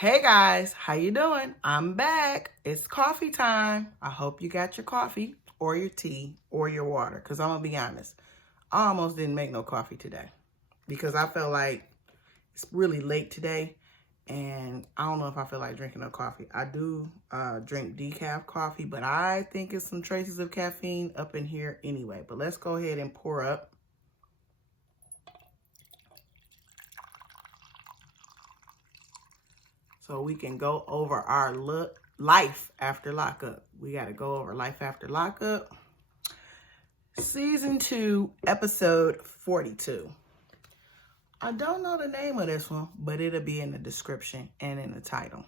Hey guys, how you doing? I'm back. It's coffee time. I hope you got your coffee or your tea or your water, because I'm going to be honest. I almost didn't make no coffee today because I felt like it's really late today and I don't know if I feel like drinking no coffee. I do drink decaf coffee, but I think it's some traces of caffeine up in here anyway. But let's go ahead and pour up. So we can go over our Life After Lockup. We got to go over Life After Lockup. Season 2, episode 42. I don't know the name of this one, but it'll be in the description and in the title.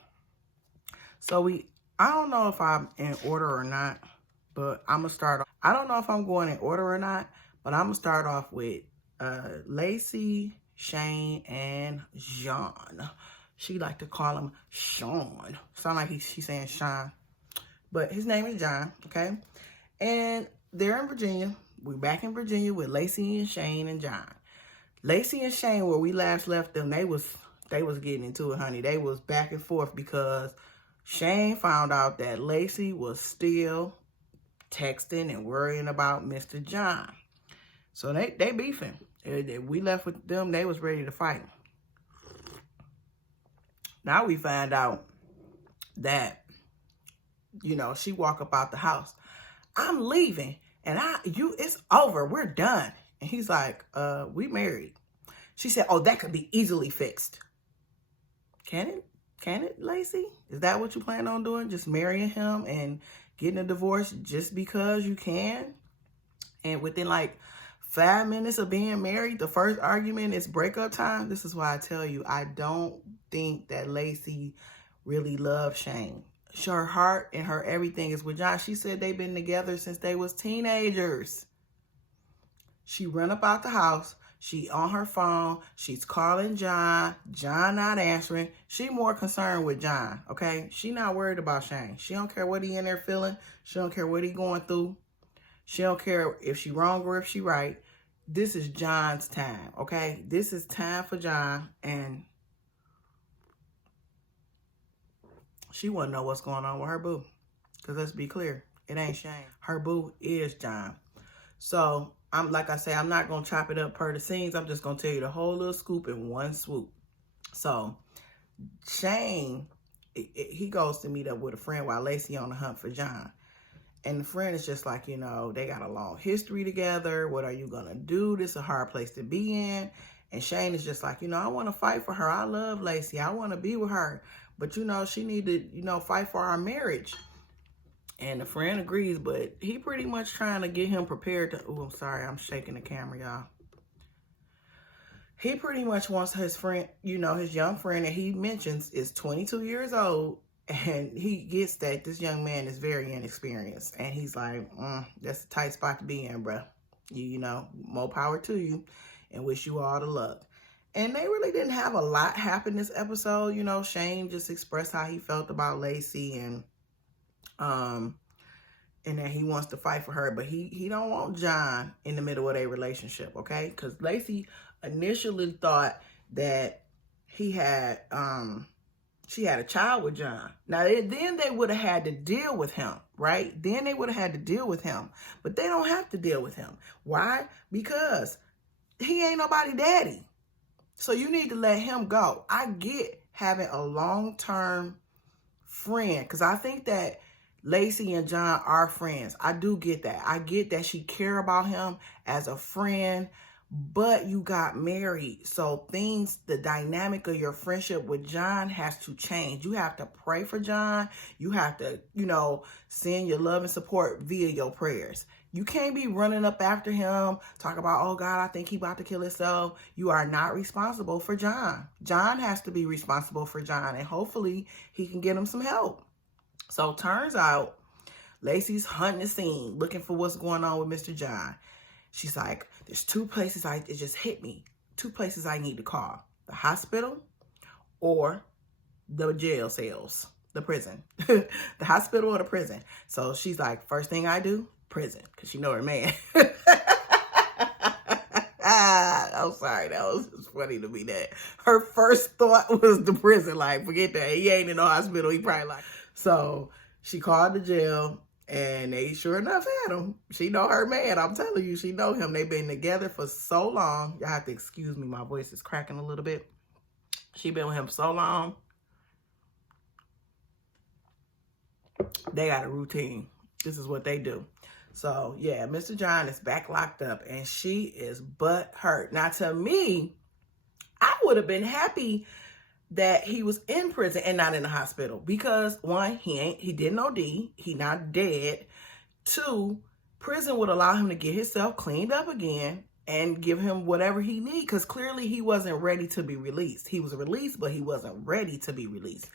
So I don't know if I'm in order or not, but I'm going to start off. I don't know if I'm going in order or not, but I'm going to start off with Lacey, Shane, and John. She like to call him Sean. Sound like she's saying Sean. But his name is John, okay? And they're in Virginia. We're back in Virginia with Lacey and Shane and John. Lacey and Shane, where we last left them, they was getting into it, honey. They was back and forth because Shane found out that Lacey was still texting and worrying about Mr. John. So they beefing. We left with them. They was ready to fight. Now we find out that, she walk up out the house. I'm leaving and it's over. We're done. And he's like, we married. She said, oh, that could be easily fixed. Can it, Lacey? Is that what you plan on doing? Just marrying him and getting a divorce just because you can? And within like 5 minutes of being married, the first argument is breakup time. This is why I tell you, I don't think that Lacey really loves Shane. Her heart and her everything is with John. She said they've been together since they was teenagers. She run up out the house. She on her phone. She's calling John. John not answering. She more concerned with John, okay? She not worried about Shane. She don't care what he in there feeling. She don't care what he going through. She don't care if she wrong or if she right. This is John's time, okay? This is time for John, and she want to know what's going on with her boo. Because let's be clear, it ain't Shane. Her boo is John. So, I'm not going to chop it up per the scenes. I'm just going to tell you the whole little scoop in one swoop. So, Shane, he goes to meet up with a friend while Lacey on the hunt for John. And the friend is just like, they got a long history together. What are you going to do? This is a hard place to be in. And Shane is just like, I want to fight for her. I love Lacey. I want to be with her. But, she need to, fight for our marriage. And the friend agrees, but he pretty much trying to get him prepared to... Oh, I'm sorry. I'm shaking the camera, y'all. He pretty much wants his friend, his young friend that he mentions is 22 years old. And he gets that this young man is very inexperienced. And he's like, that's a tight spot to be in, bruh. More power to you and wish you all the luck. And they really didn't have a lot happen this episode. Shane just expressed how he felt about Lacey and that he wants to fight for her. But he don't want John in the middle of their relationship, okay? Because Lacey initially thought that she had a child with John. Now, then they would have had to deal with him, right? Then they would have had to deal with him. But they don't have to deal with him. Why? Because he ain't nobody daddy. So you need to let him go. I get having a long-term friend, because I think that Lacey and John are friends. I do get that. I get that she care about him as a friend, but you got married. So the dynamic of your friendship with John has to change. You have to pray for John. You have to, send your love and support via your prayers. You can't be running up after him, talk about, oh God, I think he about to kill himself. You are not responsible for John. John has to be responsible for John, and hopefully he can get him some help. So turns out Lacey's hunting the scene, looking for what's going on with Mr. John. She's like, there's two places it just hit me. Two places I need to call. The hospital or the jail cells, the prison. The hospital or the prison. So she's like, first thing I do, prison. Because she know her man. I'm sorry, that was just funny to me that her first thought was the prison. Like, forget that. He ain't in the hospital. He probably like. So she called the jail, and they sure enough had him. She know her man. I'm telling you, she know him. They've been together for so long. Y'all have to excuse me. My voice is cracking a little bit. She been with him so long. They got a routine. This is what they do. So, yeah, Mr. John is back locked up, and she is butt hurt. Now, to me, I would have been happy that he was in prison and not in the hospital because, one, he didn't OD. He not dead. Two, prison would allow him to get himself cleaned up again and give him whatever he need, because clearly he wasn't ready to be released. He was released, but he wasn't ready to be released.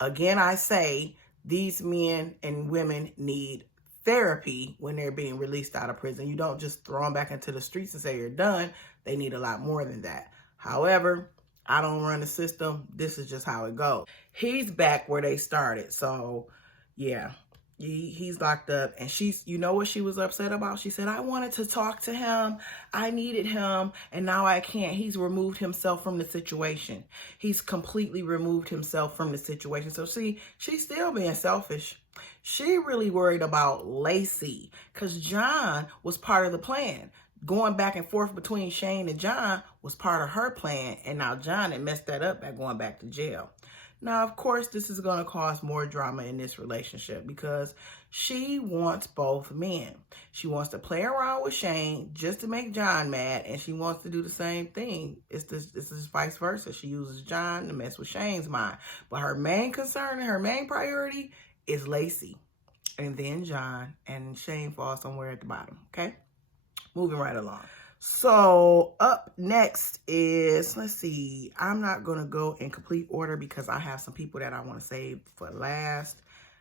Again, I say these men and women need therapy when they're being released out of prison. You don't just throw them back into the streets and say you're done. They need a lot more than that. However, I don't run the system. This is just how it goes. He's back where they started. So, yeah. He's locked up, and she's, you know what she was upset about? She said, I wanted to talk to him. I needed him, and now I can't. He's removed himself from the situation. He's completely removed himself from the situation. So see, she's still being selfish. She really worried about Lacey, because John was part of the plan. Going back and forth between Shane and John was part of her plan, and now John had messed that up by going back to jail. Now, of course, this is going to cause more drama in this relationship because she wants both men. She wants to play around with Shane just to make John mad, and she wants to do the same thing. This is vice versa. She uses John to mess with Shane's mind. But her main concern and her main priority is Lacey, and then John, and Shane falls somewhere at the bottom, okay? Moving right along. So up next is, let's see, I'm not going to go in complete order because I have some people that I want to save for last.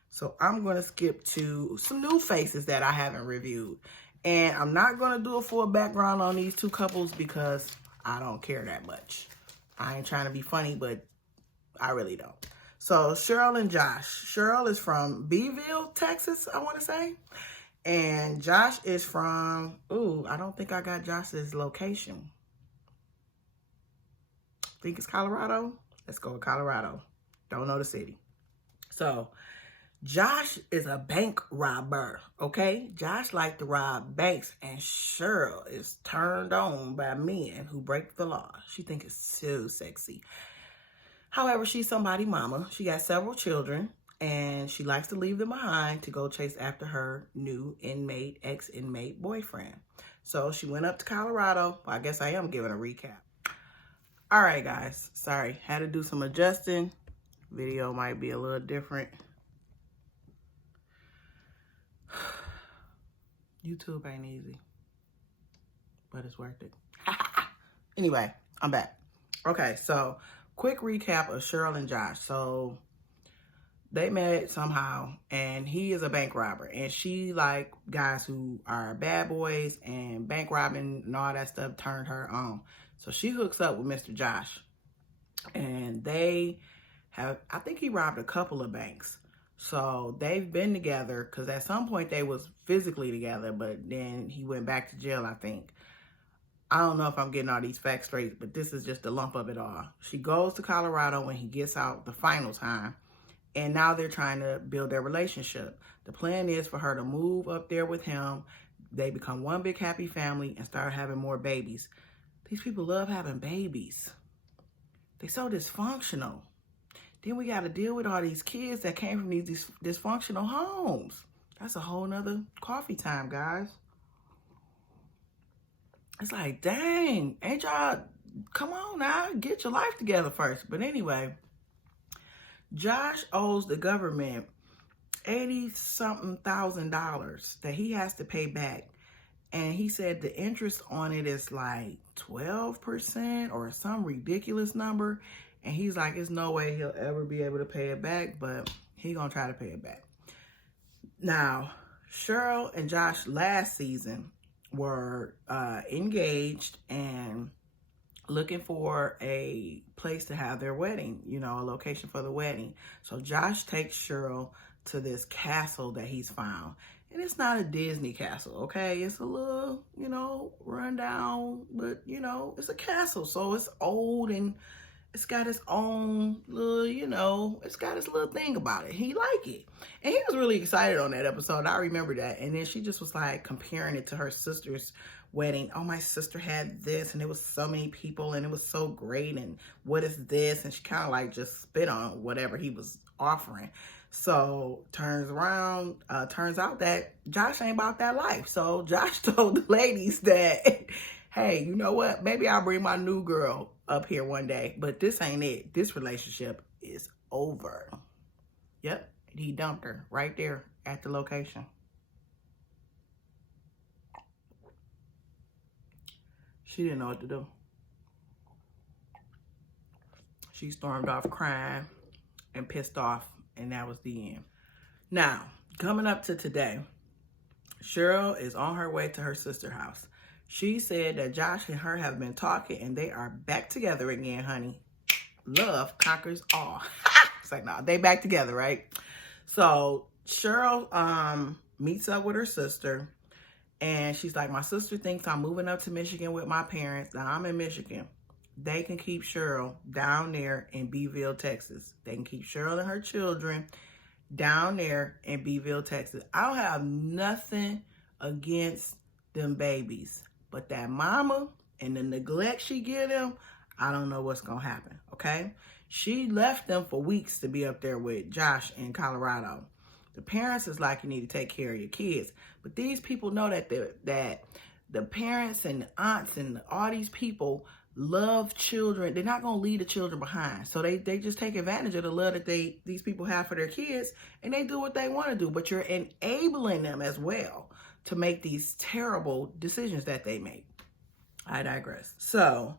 So I'm going to skip to some new faces that I haven't reviewed. And I'm not going to do a full background on these two couples because I don't care that much. I ain't trying to be funny, but I really don't. So Cheryl and Josh. Cheryl is from Beeville, Texas, I want to say. And Josh is from, I don't think I got Josh's location. Think it's Colorado? Let's go with Colorado. Don't know the city. So, Josh is a bank robber, okay? Josh likes to rob banks, and Cheryl is turned on by men who break the law. She thinks it's so sexy. However, she's somebody's mama. She got several children. And she likes to leave them behind to go chase after her new ex-inmate boyfriend. So she went up to Colorado. Well, I guess I am giving a recap. All right, guys. Sorry, had to do some adjusting. Video might be a little different. YouTube ain't easy, but it's worth it. Anyway, I'm back. Okay, so quick recap of Cheryl and Josh. So they met somehow, and he is a bank robber, and she like guys who are bad boys, and bank robbing and all that stuff turned her on. So she hooks up with Mr. Josh, and they have, I think he robbed a couple of banks. So they've been together because at some point they was physically together, but then he went back to jail, I think. I don't know if I'm getting all these facts straight, but this is just a lump of it all. She goes to Colorado when he gets out the final time. And now they're trying to build their relationship. The plan is for her to move up there with him. They become one big happy family and start having more babies. These people love having babies. They're so dysfunctional. Then we got to deal with all these kids that came from these dysfunctional homes. That's a whole nother coffee time, guys. It's like, dang, ain't y'all, come on now, get your life together first. But anyway, Josh owes the government $80-something thousand that he has to pay back. And he said the interest on it is like 12% or some ridiculous number. And he's like, there's no way he'll ever be able to pay it back, but he gonna try to pay it back. Now, Cheryl and Josh last season were engaged and looking for a place to have their wedding, you know, a location for the wedding. So Josh takes Cheryl to this castle that he's found. And it's not a Disney castle, okay? It's a little, you know, rundown, but, you know, it's a castle. So it's old and it's got its own little, you know, it's got its little thing about it. He liked it. And he was really excited on that episode. I remember that. And then she just was like comparing it to her sister's wedding. Oh, my sister had this and it was so many people and it was so great. And what is this? And she kind of like just spit on whatever he was offering. So turns out that Josh ain't about that life. So Josh told the ladies that, hey, you know what? Maybe I'll bring my new girl up here one day, but this ain't it. This relationship is over. Yep, he dumped her right there at the location. She didn't know what to do. She stormed off crying and pissed off, and that was the end. Now, coming up to today, Cheryl is on her way to her sister's house. She said that Josh and her have been talking and they are back together again, honey. Love conquers all. It's like, no, they back together, right? So Cheryl meets up with her sister and she's like, my sister thinks I'm moving up to Michigan with my parents. Now I'm in Michigan. They can keep Cheryl down there in Beeville, Texas. They can keep Cheryl and her children down there in Beeville, Texas. I don't have nothing against them babies. But that mama and the neglect she give them, I don't know what's going to happen, okay? She left them for weeks to be up there with Josh in Colorado. The parents is like, you need to take care of your kids. But these people know that the parents and the aunts and all these people love children. They're not going to leave the children behind. So they just take advantage of the love that these people have for their kids, and they do what they want to do. But you're enabling them as well to make these terrible decisions that they make. I digress. So,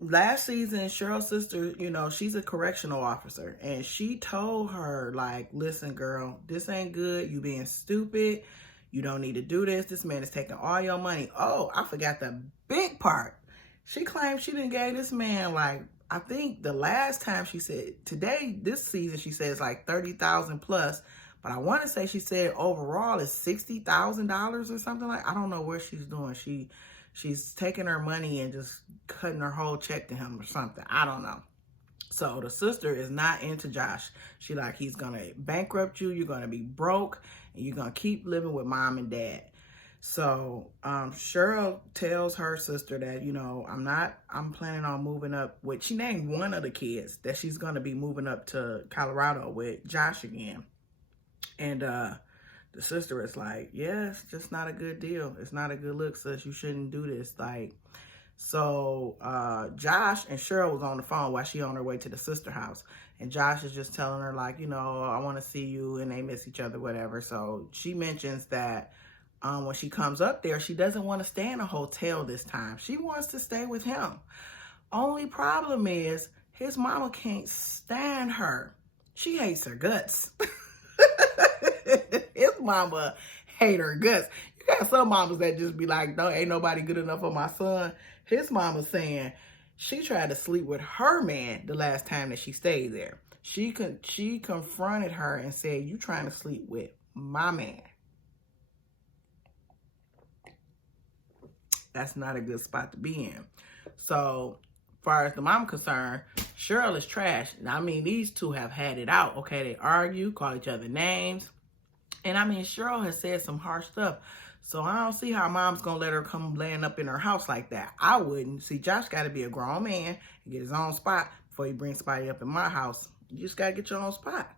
last season, Cheryl's sister, you know, she's a correctional officer, and she told her, like, listen, girl, this ain't good. You being stupid. You don't need to do this. This man is taking all your money. Oh, I forgot the big part. She claimed she didn't give this man, like, I think the last time she said, today, this season, she says like 30,000 plus. But I want to say she said overall is $60,000 or something like. I don't know what she's doing. She's taking her money and just cutting her whole check to him or something. I don't know. So the sister is not into Josh. She like, he's going to bankrupt you. You're going to be broke and you're going to keep living with mom and dad. So Cheryl tells her sister that, you know, I'm planning on moving up with, she named one of the kids that she's going to be moving up to Colorado with Josh again. And the sister is like, yeah, it's just not a good deal. It's not a good look, sis. You shouldn't do this. Like, so Josh and Cheryl was on the phone while she on her way to the sister house. And Josh is just telling her, like, you know, I want to see you, and they miss each other, whatever. So she mentions that when she comes up there, she doesn't want to stay in a hotel this time. She wants to stay with him. Only problem is his mama can't stand her. She hates her guts. His mama hate her guts. You got some mamas that just be like, no, ain't nobody good enough for my son. His mama saying she tried to sleep with her man the last time that she stayed there. She confronted her and said, you trying to sleep with my man. That's not a good spot to be in. So, as far as the mom concerned, Cheryl is trash. I mean, these two have had it out. Okay, they argue, call each other names. And I mean, Cheryl has said some harsh stuff. So I don't see how mom's going to let her come laying up in her house like that. I wouldn't. See, Josh got to be a grown man and get his own spot before he brings somebody up in my house. You just got to get your own spot.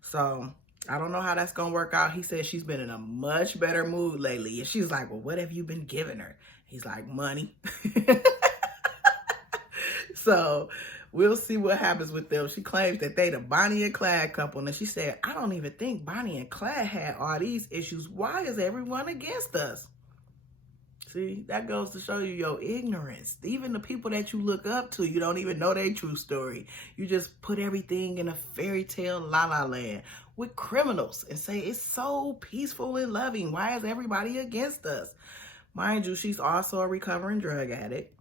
So I don't know how that's going to work out. He says she's been in a much better mood lately. And she's like, well, what have you been giving her? He's like, money. So we'll see what happens with them. She claims that they the Bonnie and Clyde couple. And she said, I don't even think Bonnie and Clyde had all these issues. Why is everyone against us? See, that goes to show you your ignorance. Even the people that you look up to, you don't even know their true story. You just put everything in a fairy tale la-la land with criminals and say it's so peaceful and loving. Why is everybody against us? Mind you, she's also a recovering drug addict.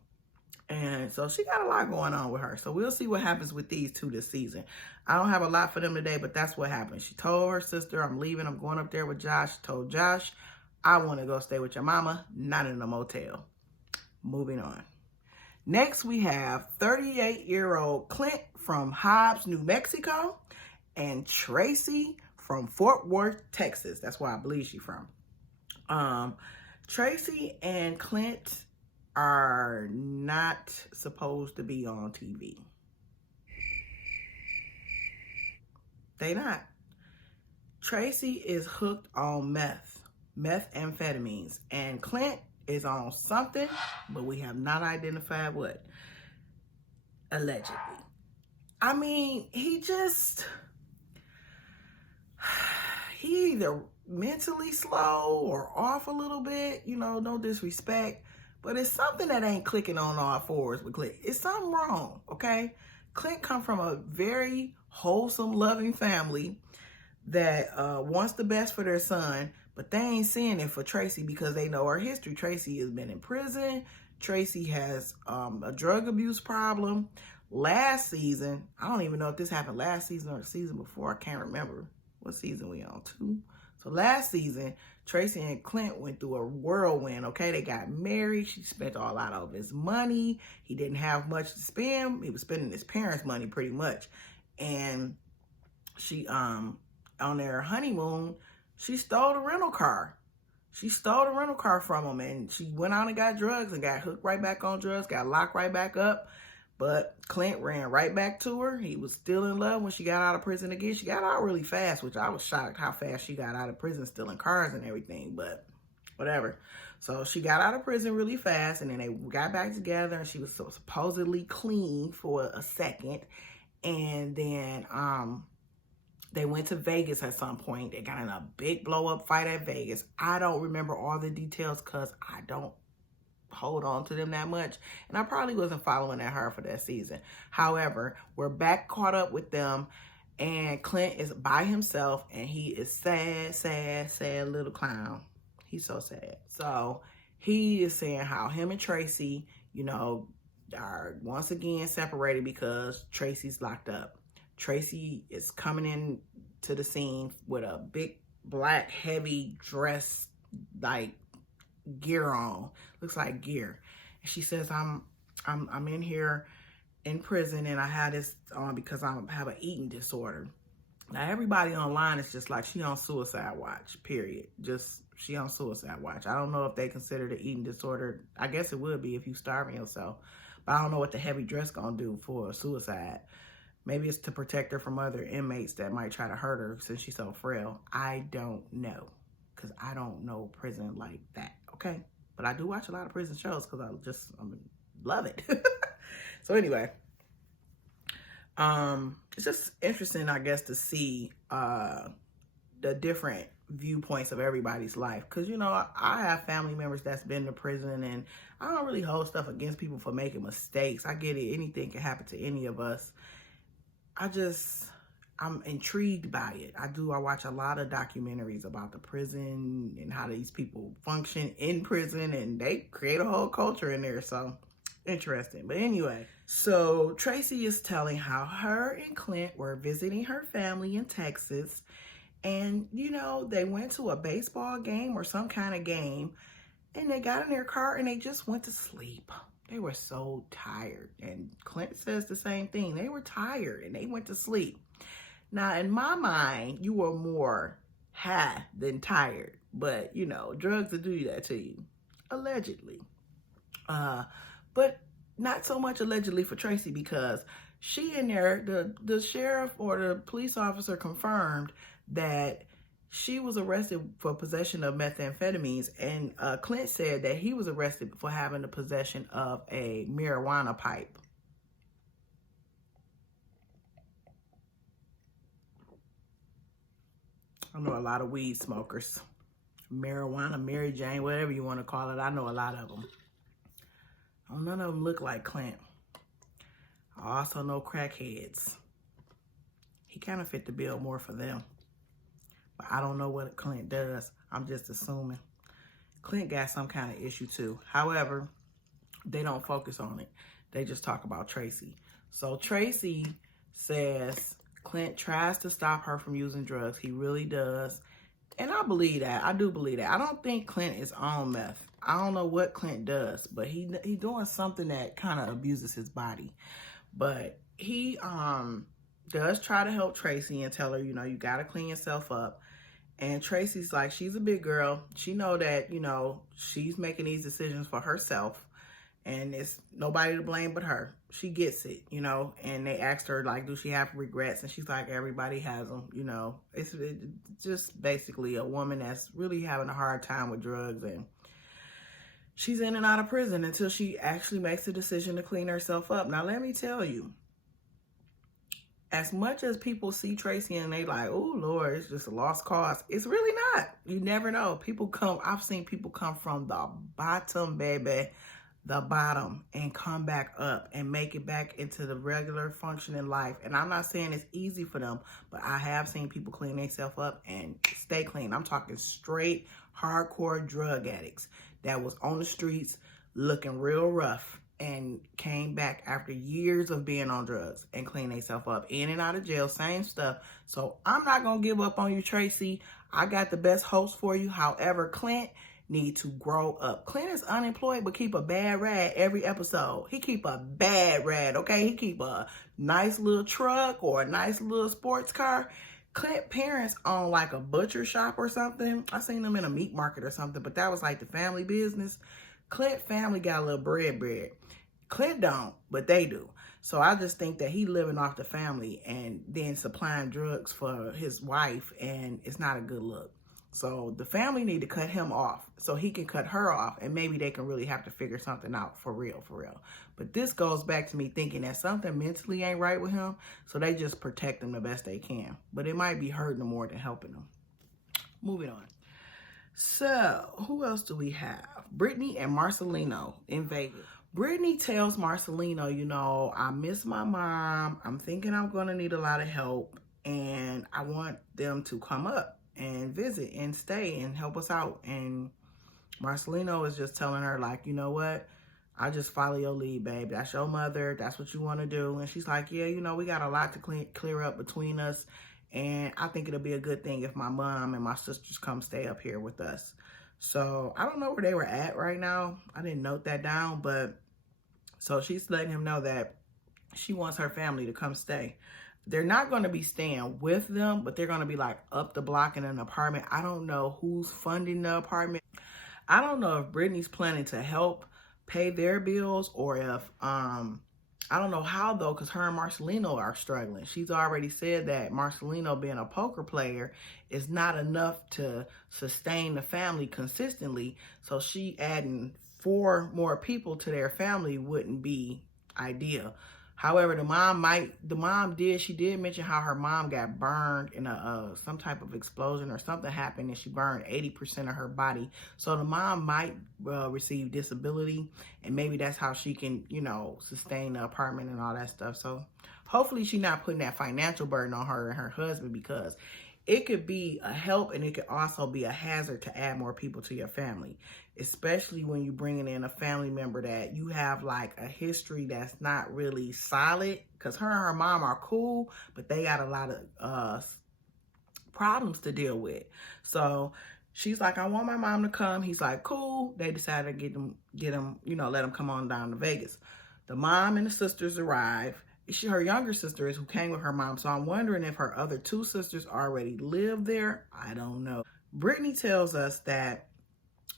And so she got a lot going on with her. So we'll see what happens with these two this season. I don't have a lot for them today, but that's what happened. She told her sister, I'm leaving. I'm going up there with Josh. She told Josh, I want to go stay with your mama, not in a motel. Moving on. Next, we have 38-year-old Clint from Hobbs, New Mexico, and Tracy from Fort Worth, Texas. That's where I believe she's from. Tracy and Clint are not supposed to be on TV. They not. Tracy is hooked on methamphetamines, and Clint is on something, but we have not identified what. Allegedly. I mean, he either mentally slow or off a little bit, you know, no disrespect, but it's something that ain't clicking on all fours with Clint. It's something wrong, okay? Clint come from a very wholesome, loving family that wants the best for their son, but they ain't seeing it for Tracy because they know her history. Tracy has been in prison. Tracy has a drug abuse problem. Last season, I don't even know if this happened last season or the season before. I can't remember. What season we on? 2? So last season, Tracy and Clint went through a whirlwind, okay? They got married. She spent all out of his money. He didn't have much to spend. He was spending his parents' money pretty much. And she, on their honeymoon, she stole the rental car. She stole the rental car from him, and she went out and got drugs and got hooked right back on drugs, got locked right back up. But Clint ran right back to her. He was still in love when she got out of prison again. She got out really fast, which I was shocked how fast she got out of prison, stealing cars and everything, but whatever. So she got out of prison really fast, and then they got back together, and she was supposedly clean for a second. And then they went to Vegas at some point. They got in a big blow-up fight at Vegas. I don't remember all the details because I don't hold on to them that much, and I probably wasn't following at her for that season. However, we're back caught up with them, and Clint is by himself, and he is sad little clown. He's so sad. So he is saying how him and Tracy, you know, are once again separated because Tracy's locked up. Tracy is coming in to the scene with a big black heavy dress, like gear on, looks like gear. And she says, I'm in here in prison, and I had this on because I have an eating disorder. Now everybody online is just like, she on suicide watch, period. Just, she on suicide watch. I don't know if they consider the eating disorder. I guess it would be if you starving yourself, but I don't know what the heavy dress gonna do for a suicide. Maybe it's to protect her from other inmates that might try to hurt her since she's so frail. I don't know, because I don't know prison like that, okay? But I do watch a lot of prison shows because I love it. So anyway, it's just interesting, I guess, to see the different viewpoints of everybody's life. Because, you know, I have family members that's been to prison, and I don't really hold stuff against people for making mistakes. I get it. Anything can happen to any of us. I'm intrigued by it. I watch a lot of documentaries about the prison and how these people function in prison, and they create a whole culture in there. So interesting. But anyway, so Tracy is telling how her and Clint were visiting her family in Texas, and, you know, they went to a baseball game or some kind of game, and they got in their car and they just went to sleep. They were so tired. And Clint says the same thing. They were tired and they went to sleep. Now, in my mind, you were more high than tired. But, you know, drugs will do that to you. Allegedly. But not so much allegedly for Tracy, because she in there, the sheriff or the police officer confirmed that she was arrested for possession of methamphetamines, and Clint said that he was arrested for having the possession of a marijuana pipe. I know a lot of weed smokers. Marijuana, Mary Jane, whatever you want to call it. I know a lot of them. None of them look like Clint. I also know crackheads. He kind of fit the bill more for them. But I don't know what Clint does. I'm just assuming. Clint got some kind of issue too. However, they don't focus on it. They just talk about Tracy. So Tracy says Clint tries to stop her from using drugs. He really does. And I believe that. I do believe that. I don't think Clint is on meth. I don't know what Clint does, but he doing something that kind of abuses his body. But he does try to help Tracy and tell her, you know, you got to clean yourself up. And Tracy's like, she's a big girl. She know that, you know, she's making these decisions for herself. And it's nobody to blame but her. She gets it, you know. And they asked her, like, do she have regrets? And she's like, everybody has them, you know. It's just basically a woman that's really having a hard time with drugs. And she's in and out of prison until she actually makes a decision to clean herself up. Now, let me tell you, as much as people see Tracy and they like, oh, Lord, it's just a lost cause. It's really not. You never know. I've seen people come from the bottom, baby, the bottom, and come back up and make it back into the regular functioning life. And I'm not saying it's easy for them, but I have seen people clean themselves up and stay clean. I'm talking straight hardcore drug addicts that was on the streets looking real rough and came back after years of being on drugs and clean themselves up, in and out of jail, same stuff. So I'm not going to give up on you, Tracy. I got the best hopes for you. However, Clint need to grow up. Clint is unemployed, but keep a bad rad every episode. He keep a bad rad, okay? He keep a nice little truck or a nice little sports car. Clint parents own like a butcher shop or something. I seen them in a meat market or something, but that was like the family business. Clint family got a little bread. Clint don't, but they do. So I just think that he living off the family and then supplying drugs for his wife, and it's not a good look. So the family need to cut him off so he can cut her off, and maybe they can really have to figure something out for real. But this goes back to me thinking that something mentally ain't right with him, so they just protect him the best they can. But it might be hurting him more than helping him. Moving on. So who else do we have? Brittany and Marcelino in Vegas. Brittany tells Marcelino, you know, I miss my mom. I'm thinking I'm going to need a lot of help, and I want them to come up and visit and stay and help us out. And Marcelino is just telling her, like, you know what? I just follow your lead, babe. That's your mother. That's what you want to do. And she's like, yeah, you know, we got a lot to clear up between us. And I think it'll be a good thing if my mom and my sisters come stay up here with us. So I don't know where they were at right now. I didn't note that down, but so she's letting him know that she wants her family to come stay. They're not going to be staying with them, but they're going to be like up the block in an apartment. I don't know who's funding the apartment. I don't know if Brittany's planning to help pay their bills, or if, I don't know how though, because her and Marcelino are struggling. She's already said that Marcelino being a poker player is not enough to sustain the family consistently. So she adding 4 more people to their family wouldn't be ideal. However, she did mention how her mom got burned in some type of explosion or something happened, and she burned 80% of her body. So the mom might receive disability, and maybe that's how she can, you know, sustain the apartment and all that stuff. So hopefully she's not putting that financial burden on her and her husband, because it could be a help and it could also be a hazard to add more people to your family, especially when you're bringing in a family member that you have like a history that's not really solid, because her and her mom are cool, but they got a lot of problems to deal with. So she's like, I want my mom to come. He's like, cool. They decided to get him, you know, let him come on down to Vegas. The mom and the sisters arrive. Her younger sister is who came with her mom. So I'm wondering if her other 2 sisters already live there. I don't know. Brittany tells us that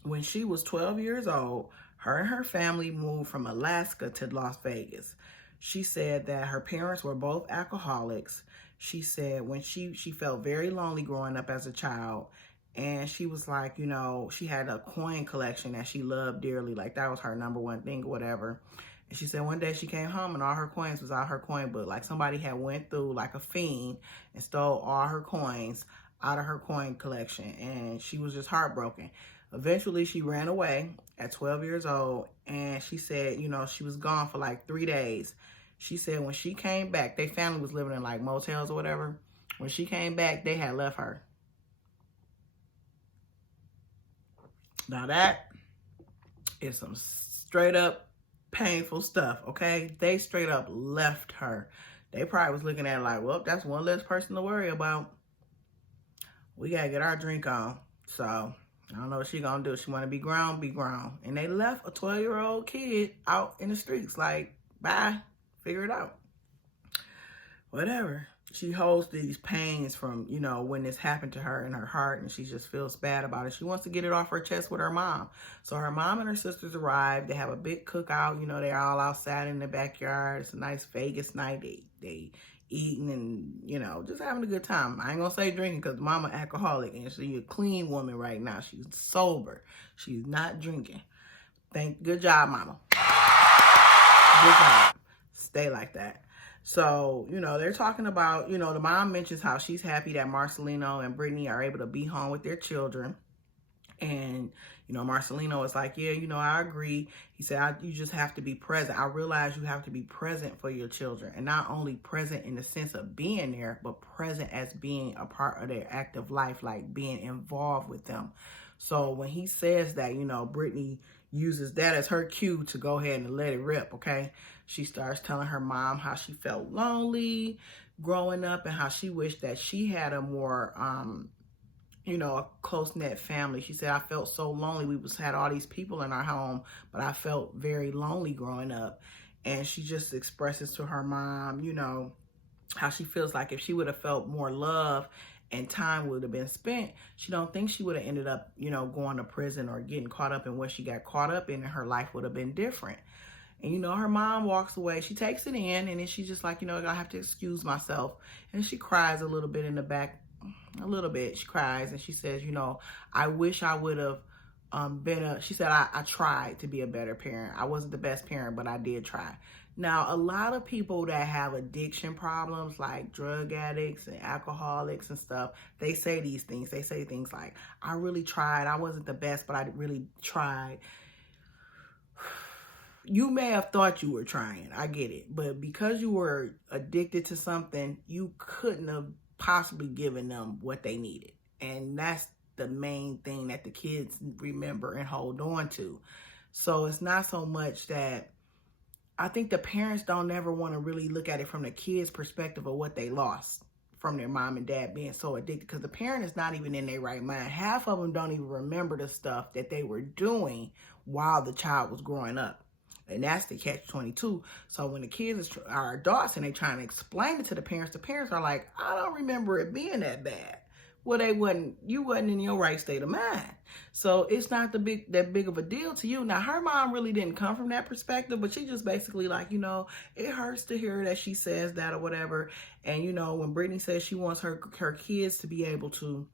when she was 12 years old, her and her family moved from Alaska to Las Vegas. She said that her parents were both alcoholics. She said when she felt very lonely growing up as a child. And she was like, you know, she had a coin collection that she loved dearly. Like that was her number one thing or whatever. And she said one day she came home and all her coins was out her coin book. Like somebody had went through like a fiend and stole all her coins out of her coin collection. And she was just heartbroken. Eventually she ran away at 12 years old. And she said, you know, she was gone for like 3 days. She said when she came back, their family was living in like motels or whatever. When she came back, they had left her. Now that is some straight up painful stuff, okay? They straight up left her. They probably was looking at it like, well, that's one less person to worry about. We got to get our drink on. So, I don't know what she going to do. She want to be grown, be grown. And they left a 12-year-old kid out in the streets like, bye, figure it out. Whatever. She holds these pains from, you know, when this happened to her in her heart, and she just feels bad about it. She wants to get it off her chest with her mom. So her mom and her sisters arrive. They have a big cookout. You know, they're all outside in the backyard. It's a nice Vegas night. They eating and, you know, just having a good time. I ain't gonna say drinking because mama alcoholic, and she's a clean woman right now. She's sober. She's not drinking. Good job, mama. Good job. Stay like that. So, you know, they're talking about, you know, the mom mentions how she's happy that Marcelino and Brittany are able to be home with their children. And, you know, Marcelino is like, yeah, you know, I agree. He said, you just have to be present. I realize you have to be present for your children, and not only present in the sense of being there, but present as being a part of their active life, like being involved with them. So when he says that, you know, Brittany uses that as her cue to go ahead and let it rip, okay? She starts telling her mom how she felt lonely growing up and how she wished that she had a more, you know, a close-knit family. She said, I felt so lonely. We had all these people in our home, but I felt very lonely growing up. And she just expresses to her mom, you know, how she feels like if she would have felt more love and time would have been spent, she don't think she would have ended up, you know, going to prison or getting caught up in what she got caught up in, and her life would have been different. And, you know, her mom walks away. She takes it in, and then she's just like, you know, I have to excuse myself. And she cries a little bit in the back, a little bit. She cries, and she says, you know, I wish I would have she said, I tried to be a better parent. I wasn't the best parent, but I did try. Now, a lot of people that have addiction problems, like drug addicts and alcoholics and stuff, they say these things. They say things like, I really tried. I wasn't the best, but I really tried. You may have thought you were trying. I get it. But because you were addicted to something, you couldn't have possibly given them what they needed. And that's the main thing that the kids remember and hold on to. So it's not so much that, I think the parents don't ever want to really look at it from the kids' perspective of what they lost from their mom and dad being so addicted, because the parent is not even in their right mind. Half of them don't even remember the stuff that they were doing while the child was growing up. And that's the catch-22. So when the kids are adults and they're trying to explain it to the parents are like, I don't remember it being that bad. Well, you wasn't in your right state of mind. So it's not that big of a deal to you. Now, her mom really didn't come from that perspective, but she just basically like, you know, it hurts to hear that she says that or whatever. And, you know, when Brittany says she wants her kids to be able to,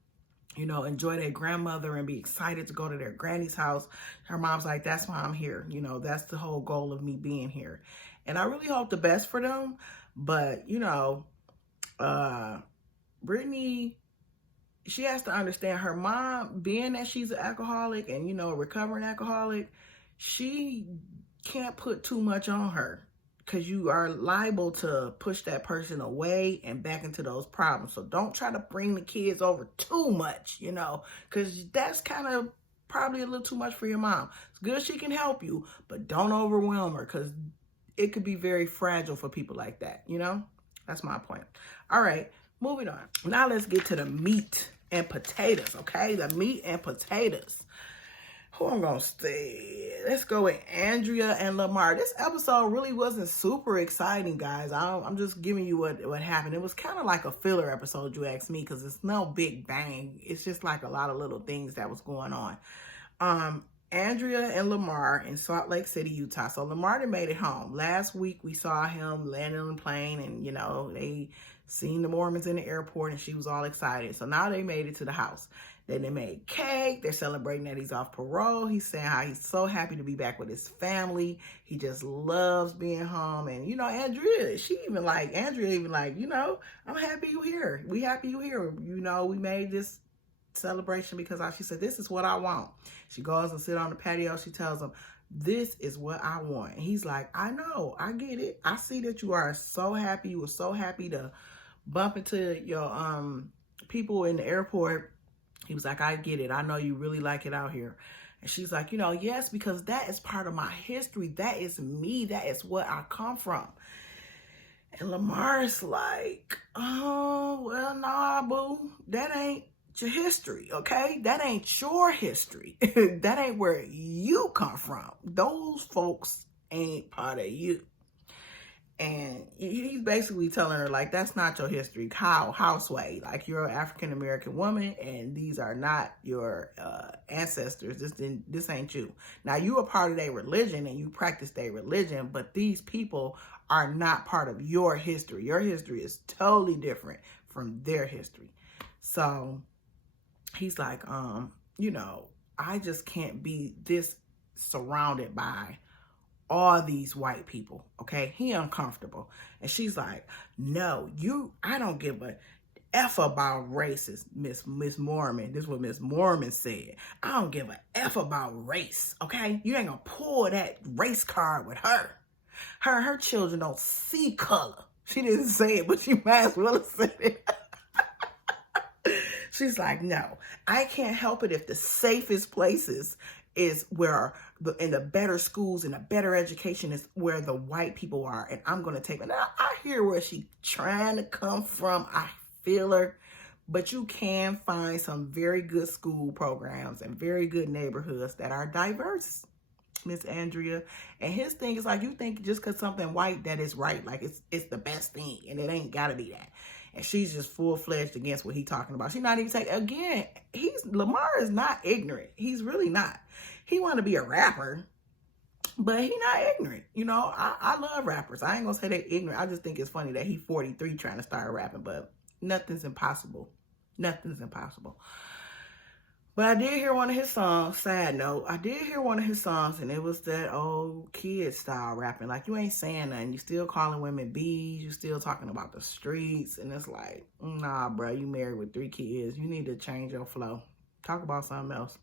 you know, enjoy their grandmother and be excited to go to their granny's house, her mom's like, that's why I'm here. You know, that's the whole goal of me being here. And I really hope the best for them. But, you know, Brittany, she has to understand her mom, being that she's an alcoholic and, you know, a recovering alcoholic, she can't put too much on her, because you are liable to push that person away and back into those problems. So don't try to bring the kids over too much, you know, because that's kind of probably a little too much for your mom. It's good she can help you, but don't overwhelm her, because it could be very fragile for people like that, you know? That's my point. All right, moving on. Now let's get to the meat and potatoes, okay? The meat and potatoes. Who I'm gonna stay? Let's go with Andrea and Lamar. This episode really wasn't super exciting, guys. I'm just giving you what happened. It was kind of like a filler episode, you ask me, because it's no big bang. It's just like a lot of little things that was going on. Andrea and Lamar in Salt Lake City, Utah. So Lamar made it home. Last week we saw him landing on the plane, and, you know, they seen the Mormons in the airport, and she was all excited. So now they made it to the house. Then they made cake. They're celebrating that he's off parole. He's saying how he's so happy to be back with his family. He just loves being home. And, you know, Andrea even like, you know, I'm happy you're here. We happy you're here. You know, we made this celebration because she said, this is what I want. She goes and sit on the patio. She tells him, this is what I want. And he's like, I know, I get it. I see that you are so happy. You were so happy to bump into your people in the airport. He was like, I get it. I know you really like it out here. And she's like, yes, because that is part of my history. That is me. That is what I come from. And Lamar's like, oh, well, nah, boo. That ain't your history, okay? That ain't your history. That ain't where you come from. Those folks ain't part of you. And he's basically telling her, like, that's not your history. Houseway. Like, you're an African-American woman, and these are not your ancestors. This ain't you. Now, you are part of their religion, and you practice their religion, but these people are not part of your history. Your history is totally different from their history. So, he's like, I just can't be this surrounded by all these white people, okay? He uncomfortable. And she's like, no, I don't give a F about races, Miss Mormon. This is what Miss Mormon said. I don't give a F about race, okay? You ain't gonna pull that race card with her. Her children don't see color. She didn't say it, but she might as well have said it. She's like, no, I can't help it if the safest places is where in the better schools and the better education is where the white people are, and I'm going to take it. Now, I hear where she's trying to come from. I feel her, but you can find some very good school programs and very good neighborhoods that are diverse, Miss Andrea. And his thing is like, you think just because something white that is right, like it's the best thing, and it ain't got to be that. And she's just full-fledged against what he's talking about. She's not even taking, again, Lamar is not ignorant. He's really not. He want to be a rapper, but he not ignorant. I love rappers. I ain't going to say they're ignorant. I just think it's funny that he's 43 trying to start rapping, but nothing's impossible. Nothing's impossible. But I did hear one of his songs, side note, I did hear one of his songs, and it was that old kid style rapping. Like, you ain't saying nothing. You still calling women bees. You still talking about the streets. And it's like, nah, bro, you married with 3 kids. You need to change your flow. Talk about something else.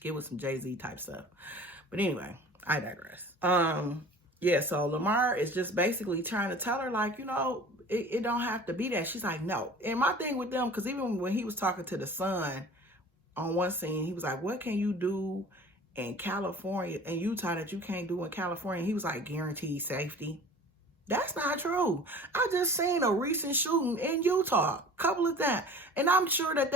Get with some Jay-Z type stuff. But anyway, I digress. So Lamar is just basically trying to tell her, like, it don't have to be that. She's like, no. And my thing with them, because even when he was talking to the son, on one scene, he was like, what can you do in California, in Utah, that you can't do in California? He was like, guaranteed safety. That's not true. I just seen a recent shooting in Utah, a couple of times. And I'm sure that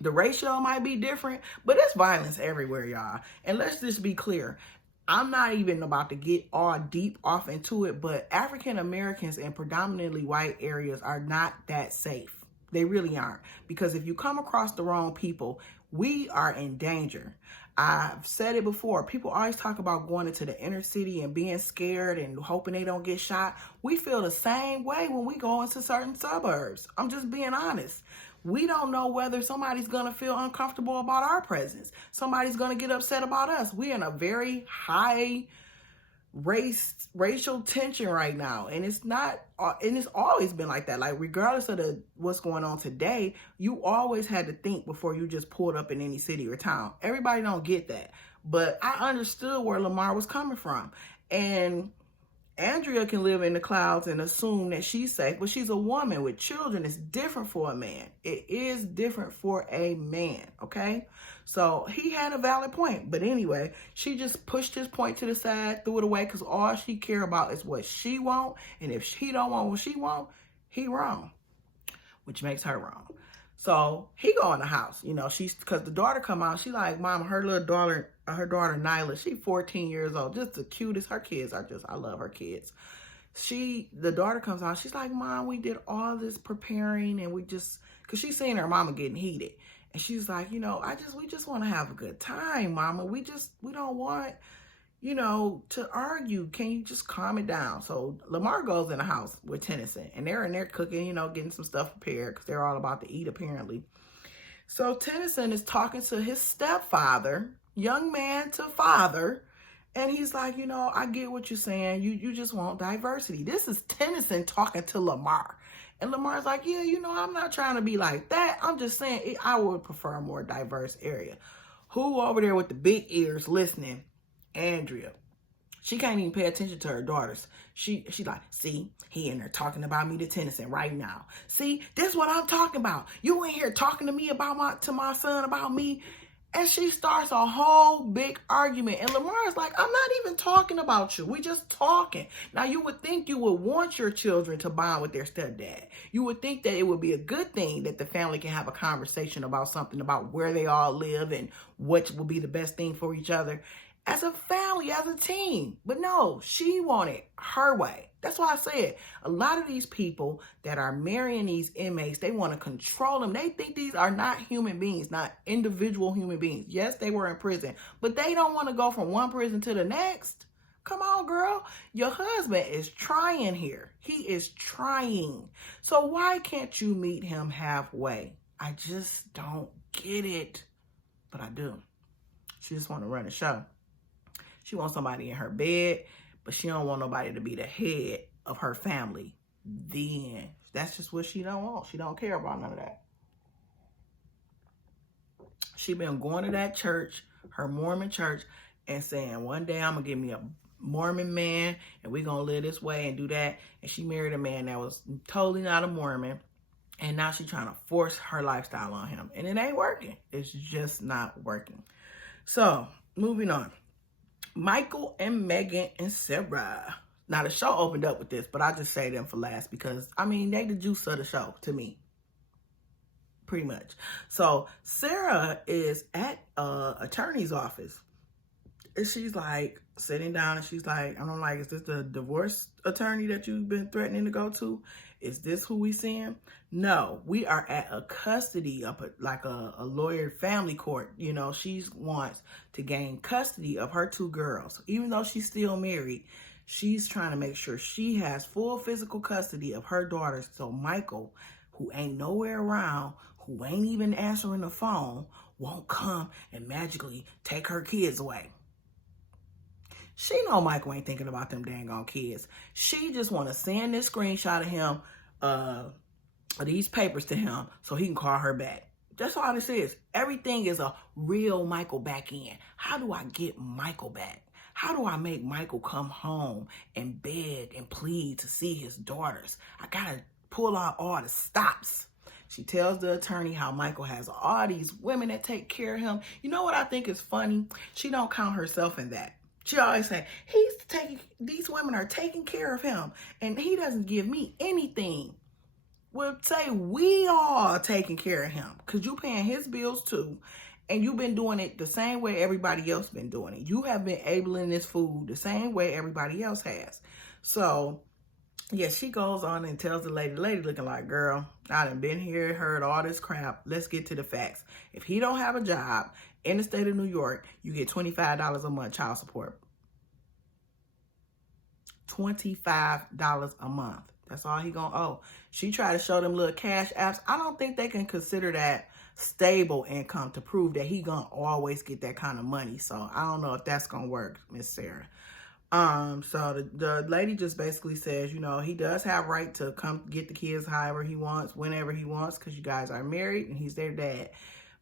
the ratio might be different, but it's violence everywhere, y'all. And let's just be clear. I'm not even about to get all deep off into it, but African Americans in predominantly white areas are not that safe. They really aren't. Because if you come across the wrong people, we are in danger. I've said it before. People always talk about going into the inner city and being scared and hoping they don't get shot. We feel the same way when we go into certain suburbs. I'm just being honest. We don't know whether somebody's going to feel uncomfortable about our presence. Somebody's going to get upset about us. We're in a very high racial tension right now, and it's always been like that. Like, regardless of what's going on today, you always had to think before you just pulled up in any city or town. Everybody don't get that, but I understood where Lamar was coming from. And Andrea can live in the clouds and assume that she's safe, but she's a woman with children. It's different for a man. It is different for a man, okay? So he had a valid point. But anyway, she just pushed his point to the side, threw it away, because all she care about is what she want. And if she don't want what she want, he wrong, which makes her wrong. So he go in the house, because the daughter come out. She like, Mom, her daughter Nyla, she 14 years old, just the cutest. Her kids are I love her kids. The daughter comes out. She's like, Mom, we did all this preparing, and because she's seeing her mama getting heated. And she's like, we just want to have a good time, Mama. We don't want, to argue. Can you just calm it down? So Lamar goes in the house with Tennyson, and they're in there cooking, getting some stuff prepared, because they're all about to eat, apparently. So Tennyson is talking to his stepfather, young man to father, and he's like, I get what you're saying. You just want diversity. This is Tennyson talking to Lamar. And Lamar's like, yeah, I'm not trying to be like that. I'm just saying I would prefer a more diverse area. Who over there with the big ears listening? Andrea. She can't even pay attention to her daughters. She like, see, he in there talking about me to Tennyson right now. See, this is what I'm talking about. You in here talking to me about my son about me. And she starts a whole big argument. And Lamar is like, I'm not even talking about you. We just talking. Now, you would think you would want your children to bond with their stepdad. You would think that it would be a good thing that the family can have a conversation about something, about where they all live and what would be the best thing for each other as a family, as a team. But no, she wanted her way. That's why I said a lot of these people that are marrying these inmates, they want to control them. They think these are not human beings, not individual human beings. Yes, they were in prison, but they don't want to go from one prison to the next. Come on, girl. Your husband is trying here. He is trying. So why can't you meet him halfway? I just don't get it. But I do. She just want to run a show. She wants somebody in her bed, but she don't want nobody to be the head of her family. Then that's just what she don't want. She don't care about none of that. She been going to that church, her Mormon church, and saying, one day I'm going to get me a Mormon man, and we're going to live this way and do that. And she married a man that was totally not a Mormon. And now she's trying to force her lifestyle on him. And it ain't working. It's just not working. So, moving on. Michael and Megan and Sarah. Now, the show opened up with this, but I just say them for last because, I mean, they the juice of the show to me. Pretty much. So, Sarah is at attorney's office. And she's like sitting down and she's like, I'm like, is this the divorce attorney that you've been threatening to go to? Is this who we seeing? No, we are at a custody of like a lawyer family court. You know, she wants to gain custody of her two girls. Even though she's still married, she's trying to make sure she has full physical custody of her daughters. So Michael, who ain't nowhere around, who ain't even answering the phone, won't come and magically take her kids away. She know Michael ain't thinking about them dang on kids. She just want to send this screenshot of him, these papers to him so he can call her back. That's all this is. Everything is a real Michael back in. How do I get Michael back? How do I make Michael come home and beg and plead to see his daughters? I got to pull out all the stops. She tells the attorney how Michael has all these women that take care of him. You know what I think is funny? She don't count herself in that. She always say, these women are taking care of him and he doesn't give me anything. Well, say we all taking care of him because you paying his bills too. And you've been doing it the same way everybody else been doing it. You have been enabling this food the same way everybody else has. So, yeah, she goes on and tells the lady looking like, girl, I done been here, heard all this crap. Let's get to the facts. If he don't have a job in the state of New York, you get $25 a month child support. $25 a month. That's all he gonna owe. She tried to show them little cash apps. I don't think they can consider that stable income to prove that he gonna always get that kind of money. So I don't know if that's gonna work, Miss Sarah. So the lady just basically says, you know, he does have right to come get the kids however he wants, whenever he wants, because you guys are married and he's their dad.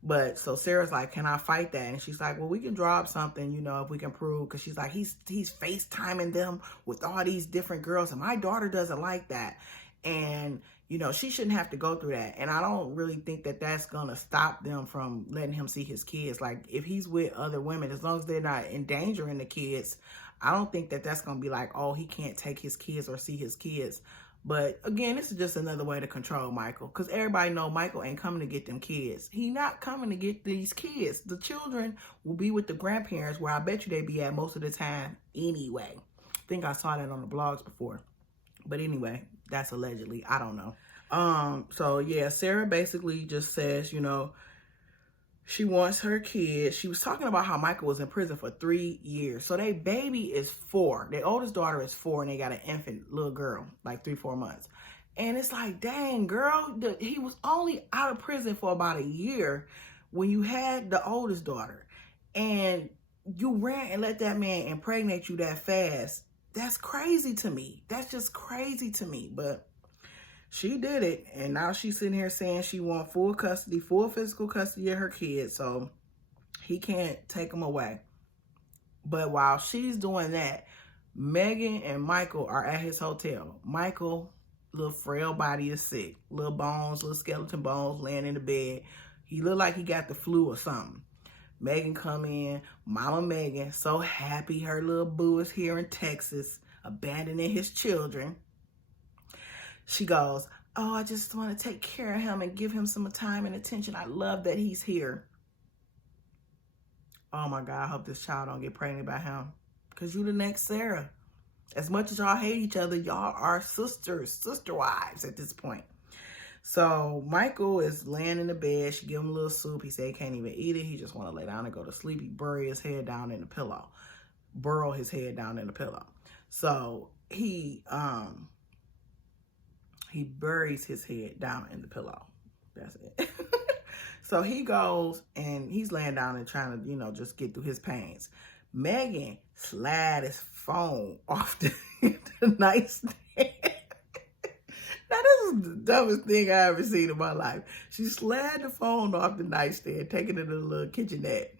But so Sarah's like, can I fight that? And she's like, well, we can draw up something, you know, if we can prove, because she's like, he's FaceTiming them with all these different girls, and my daughter doesn't like that. And, you know, she shouldn't have to go through that. And I don't really think that that's going to stop them from letting him see his kids. Like, if he's with other women, as long as they're not endangering the kids, I don't think that that's going to be like, oh, he can't take his kids or see his kids. But again, this is just another way to control Michael, because everybody know Michael ain't coming to get them kids. He not coming to get these kids. The children will be with the grandparents, where I bet you they be at most of the time anyway. I think I saw that on the blogs before. But anyway, that's allegedly. I don't know. So yeah, Sarah basically just says, you know, she wants her kid. She was talking about how Michael was in prison for 3 years. So their baby is 4. Their oldest daughter is 4, and they got an infant little girl, like 3-4 months. And it's like, dang, girl, he was only out of prison for about a year when you had the oldest daughter. And you ran and let that man impregnate you that fast. That's crazy to me. That's just crazy to me. But she did it, and now she's sitting here saying she wants full custody, full physical custody of her kids, so he can't take them away. But while she's doing that, Megan and Michael are at his hotel. Michael, little frail body, is sick. Little bones, little skeleton bones laying in the bed. He looked like he got the flu or something. Megan come in, Mama Megan, so happy her little boo is here in Texas, abandoning his children. She goes, oh, I just want to take care of him and give him some time and attention. I love that he's here. Oh my God, I hope this child don't get pregnant by him. Because you the next Sarah. As much as y'all hate each other, y'all are sisters, sister wives at this point. So Michael is laying in the bed. She give him a little soup. He said he can't even eat it. He just want to lay down and go to sleep. He bury his head down in the pillow. Burrow his head down in the pillow. So he buries his head down in the pillow. That's it. So he goes and he's laying down and trying to, just get through his pains. Megan slid his phone off the nightstand. Now, this is the dumbest thing I ever seen in my life. She slid the phone off the nightstand, taking it to the little kitchenette.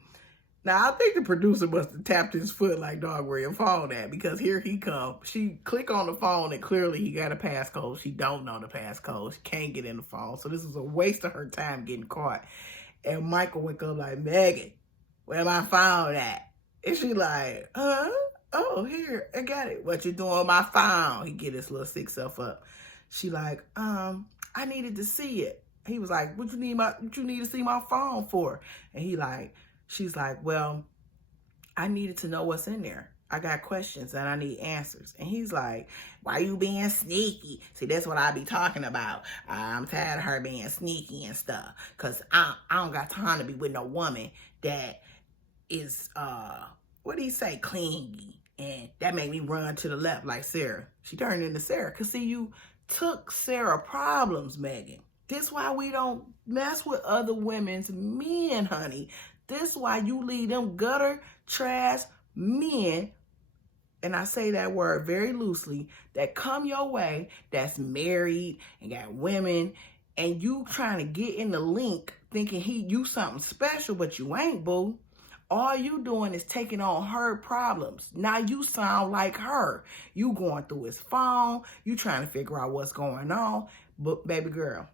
Now, I think the producer must have tapped his foot like, dog, where your phone at? Because here he come. She click on the phone and clearly he got a passcode. She don't know the passcode. She can't get in the phone. So this was a waste of her time getting caught. And Michael went up like, Megan, where my phone at? And she like, huh? Oh, here, I got it. What you doing with my phone? He get his little sick self up. She like, I needed to see it. He was like, what you need to see my phone for? And she's like, well, I needed to know what's in there. I got questions and I need answers. And he's like, why you being sneaky? See, that's what I be talking about. I'm tired of her being sneaky and stuff. Because I don't got time to be with no woman that is, what do you say, clingy. And that made me run to the left like Sarah. She turned into Sarah. Because see, you took Sarah problems, Megan. This why we don't mess with other women's men, honey. This why you leave them gutter, trash men, and I say that word very loosely, that come your way, that's married and got women, and you trying to get in the link thinking you something special, but you ain't, boo. All you doing is taking on her problems. Now you sound like her. You going through his phone. You trying to figure out what's going on. But baby girl,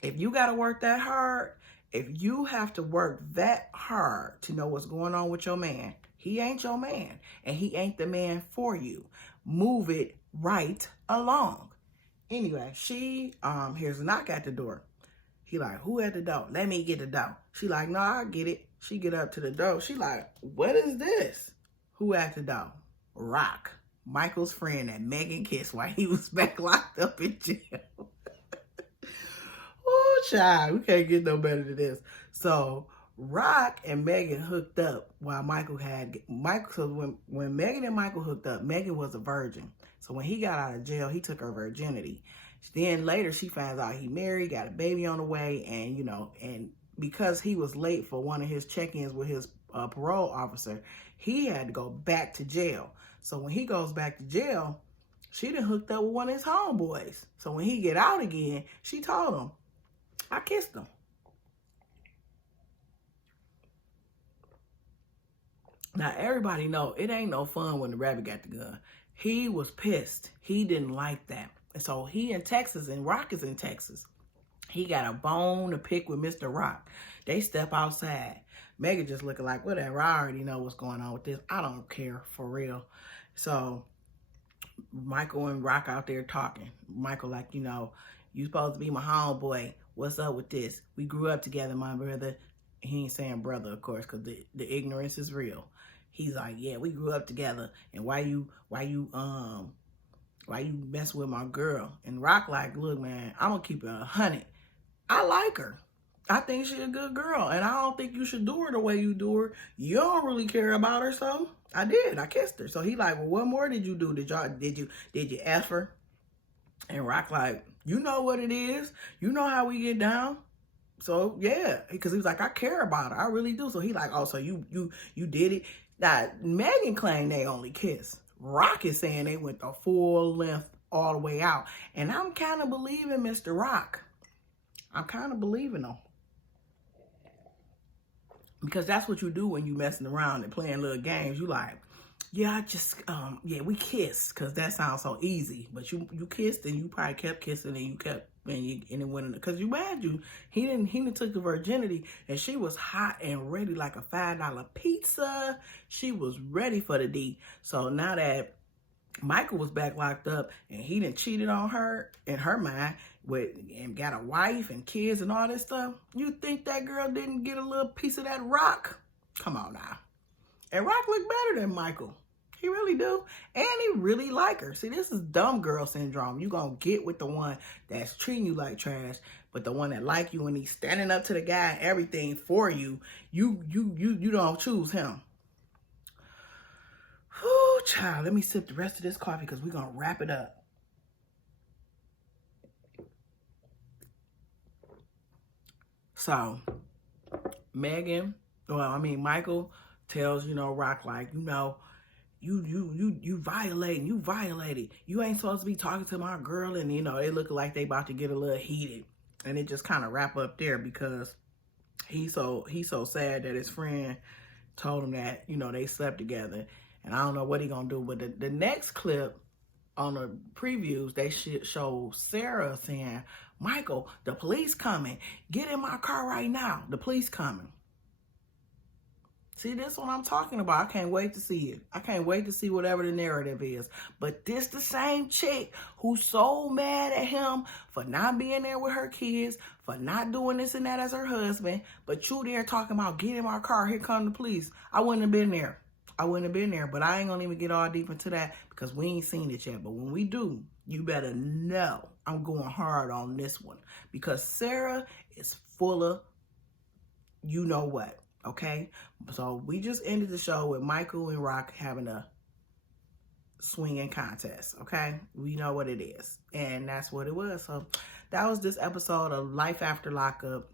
if you got to work that hard, if you have to work that hard to know what's going on with your man, he ain't your man. And he ain't the man for you. Move it right along. Anyway, she hears a knock at the door. He like, who at the door? Let me get the door. She like, no, I get it. She get up to the door. She like, what is this? Who at the door? Rock, Michael's friend that Megan kissed while he was back locked up in jail. Oh, child, we can't get no better than this. So Rock and Megan hooked up while so when Megan and Michael hooked up, Megan was a virgin. So when he got out of jail, he took her virginity. Then later she finds out he married, got a baby on the way, and and because he was late for one of his check-ins with his parole officer, he had to go back to jail. So when he goes back to jail, she done hooked up with one of his homeboys. So when he get out again, she told him, I kissed him. Now, everybody know it ain't no fun when the rabbit got the gun. He was pissed. He didn't like that. And so he in Texas, and Rock is in Texas. He got a bone to pick with Mr. Rock. They step outside. Megan just looking like, whatever, I already know what's going on with this. I don't care, for real. So Michael and Rock out there talking. Michael like, you supposed to be my homeboy. What's up with this? We grew up together, my brother. He ain't saying brother, of course, because the ignorance is real. He's like, yeah, we grew up together. And why you mess with my girl? And Rock like, look, man, I'm gonna keep it 100. I like her. I think she's a good girl, and I don't think you should do her the way you do her. You don't really care about her, so I did. I kissed her. So he like, well, what more did you do? Did you F her? And Rock like, you know what it is. You know how we get down. So yeah, because he was like, I care about her. I really do. So he like, oh, so you did it. Now Megan claimed they only kissed. Rock is saying they went the full length all the way out. And I'm kind of believing Mr. Rock. I'm kind of believing him. Because that's what you do when you messing around and playing little games. You like, yeah, we kissed, because that sounds so easy. But you kissed, and you probably kept kissing, and you kept And it went, because you imagine, he didn't took the virginity, and she was hot and ready like a $5 pizza. She was ready for the D. So now that Michael was back locked up and he done cheated on her in her mind and got a wife and kids and all this stuff, you think that girl didn't get a little piece of that rock? Come on now. And Rock looked better than Michael. He really do. And he really like her. See, this is dumb girl syndrome. You gonna get with the one that's treating you like trash, but the one that like you and he's standing up to the guy and everything for you, you don't choose him. Whew, child, let me sip the rest of this coffee because we're gonna wrap it up. So, Michael tells, Rock, like, you violated. You ain't supposed to be talking to my girl. And, they look like they about to get a little heated. And it just kind of wrap up there because he's so sad that his friend told him that, they slept together. And I don't know what he gonna do. But the next clip on the previews, they show Sarah saying, Michael, the police coming. Get in my car right now. The police coming. See, this is what I'm talking about. I can't wait to see it. I can't wait to see whatever the narrative is. But this the same chick who's so mad at him for not being there with her kids, for not doing this and that as her husband. But you there talking about, get in my car, here come the police. I wouldn't have been there. But I ain't gonna even get all deep into that because we ain't seen it yet. But when we do, you better know I'm going hard on this one because Sarah is full of you know what. Okay, so we just ended the show with Michael and Rock having a swinging contest. Okay, we know what it is, and that's what it was. So that was this episode of Life After Lockup,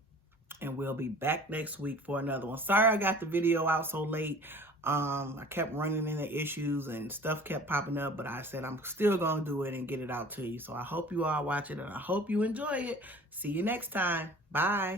and we'll be back next week for another one. Sorry I got the video out so late. I kept running into issues and stuff kept popping up, but I said I'm still gonna do it and get it out to you. So I hope you all watch it and I hope you enjoy it. See you next time. Bye.